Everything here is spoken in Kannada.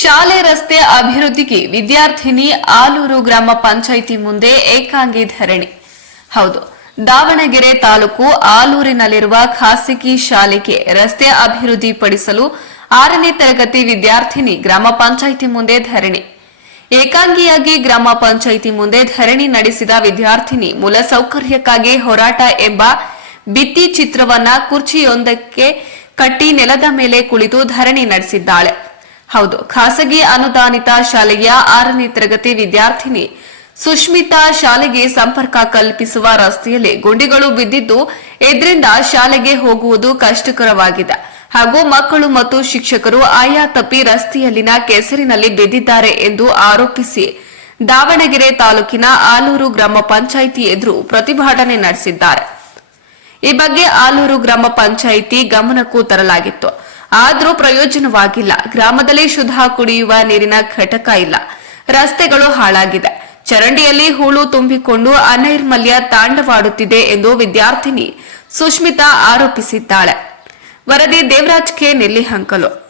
ಶಾಲೆ, ರಸ್ತೆ ಅಭಿವೃದ್ಧಿಗೆ ವಿದ್ಯಾರ್ಥಿನಿ ಆಲೂರು ಗ್ರಾಮ ಪಂಚಾಯಿತಿ ಮುಂದೆ ಏಕಾಂಗಿ ಧರಣಿ. ಹೌದು, ದಾವಣಗೆರೆ ತಾಲೂಕು ಆಲೂರಿನಲ್ಲಿರುವ ಖಾಸಗಿ ಶಾಲೆಗೆ ರಸ್ತೆ ಅಭಿವೃದ್ಧಿಪಡಿಸಲು ಆರನೇ ತರಗತಿ ವಿದ್ಯಾರ್ಥಿನಿ ಗ್ರಾಮ ಪಂಚಾಯಿತಿ ಮುಂದೆ ಧರಣಿ. ಏಕಾಂಗಿಯಾಗಿ ಗ್ರಾಮ ಪಂಚಾಯಿತಿ ಮುಂದೆ ಧರಣಿ ನಡೆಸಿದ ವಿದ್ಯಾರ್ಥಿನಿ ಮೂಲಸೌಕರ್ಯಕ್ಕಾಗಿ ಹೋರಾಟ ಎಂಬ ಭಿತ್ತಿ ಚಿತ್ರವನ್ನ ಕುರ್ಚಿಯೊಂದಕ್ಕೆ ಕಟ್ಟಿ ನೆಲದ ಮೇಲೆ ಕುಳಿತು ಧರಣಿ ನಡೆಸಿದ್ದಾಳೆ. ಹೌದು. ಖಾಸಗಿ ಅನುದಾನಿತ ಶಾಲೆಯ ಆರನೇ ತರಗತಿ ವಿದ್ಯಾರ್ಥಿನಿ ಸುಷ್ಮಿತಾ ಶಾಲೆಗೆ ಸಂಪರ್ಕ ಕಲ್ಪಿಸುವ ರಸ್ತೆಯಲ್ಲಿ ಗುಂಡಿಗಳು ಬಿದ್ದಿದ್ದು, ಇದರಿಂದ ಶಾಲೆಗೆ ಹೋಗುವುದು ಕಷ್ಟಕರವಾಗಿದೆ. ಹಾಗೂ ಮಕ್ಕಳು ಮತ್ತು ಶಿಕ್ಷಕರು ಆಯಾ ತಪ್ಪಿ ರಸ್ತೆಯಲ್ಲಿನ ಕೆಸರಿನಲ್ಲಿ ಬಿದ್ದಿದ್ದಾರೆ ಎಂದು ಆರೋಪಿಸಿ ದಾವಣಗೆರೆ ತಾಲೂಕಿನ ಆಲೂರು ಗ್ರಾಮ ಪಂಚಾಯಿತಿ ಎದುರು ಪ್ರತಿಭಟನೆ ನಡೆಸಿದ್ದಾರೆ. ಈ ಬಗ್ಗೆ ಆಲೂರು ಗ್ರಾಮ ಪಂಚಾಯಿತಿ ಗಮನಕ್ಕೂ ತರಲಾಗಿತ್ತು. ಆದ್ರೂ ಪ್ರಯೋಜನವಾಗಿಲ್ಲ. ಗ್ರಾಮದಲ್ಲಿ ಶುದ್ಧ ಕುಡಿಯುವ ನೀರಿನ ಘಟಕ ಇಲ್ಲ. ರಸ್ತೆಗಳು ಹಾಳಾಗಿದೆ. ಚರಂಡಿಯಲ್ಲಿ ಹೂಳು ತುಂಬಿಕೊಂಡು ಅನೈರ್ಮಲ್ಯ ತಾಂಡವಾಡುತ್ತಿದೆ ಎಂದು ವಿದ್ಯಾರ್ಥಿನಿ ಸುಷ್ಮಿತಾ ಆರೋಪಿಸಿದ್ದಾಳೆ. ವರದಿ ದೇವರಾಜ್ ಕೆ. ನೆಲ್ಲಿಹಂಕಲು.